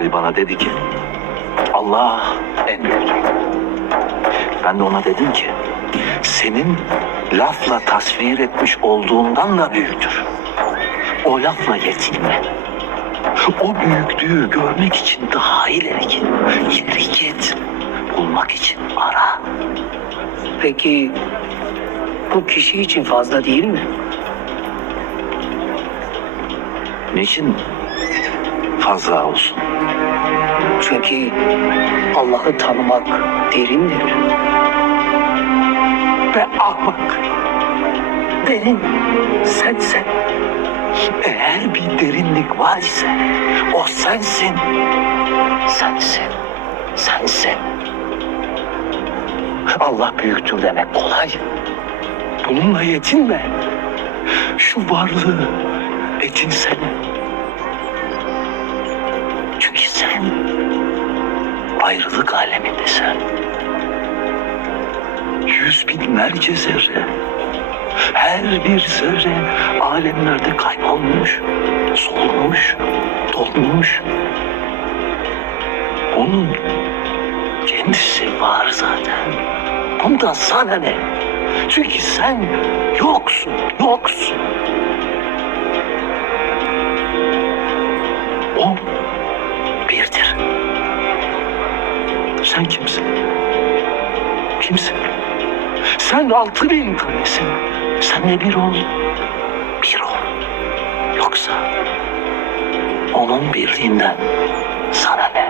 beri bana dedi ki Allah en büyük. Ben de ona dedim ki senin lafla tasvir etmiş olduğundan da büyüktür. O lafla yetinme. O büyüklüğü görmek için daha ileri git. İleri git. Bulmak için ara. Peki bu kişi için fazla değil mi? Niçin fazla olsun? Çünkü Allah'ı tanımak derindir. Ve ahmak. Derin sensin. Eğer bir derinlik var ise o sensin. Sensin. Sensin. Allah büyüktür demek kolay. Bununla yetinme. Şu varlığı etinsene. Ayrılık alemindesin. Yüz binlerce zerre. Her bir zerre alemlerde kaybolmuş, solmuş, dolmuş. Onun kendisi var zaten. Bundan sana ne? Çünkü sen yoksun, yoksun. Sen kimsin? Kimsin? Sen altı bin tanesin. Sen ne bir ol, bir ol. Yoksa onun birliğinden sana ne?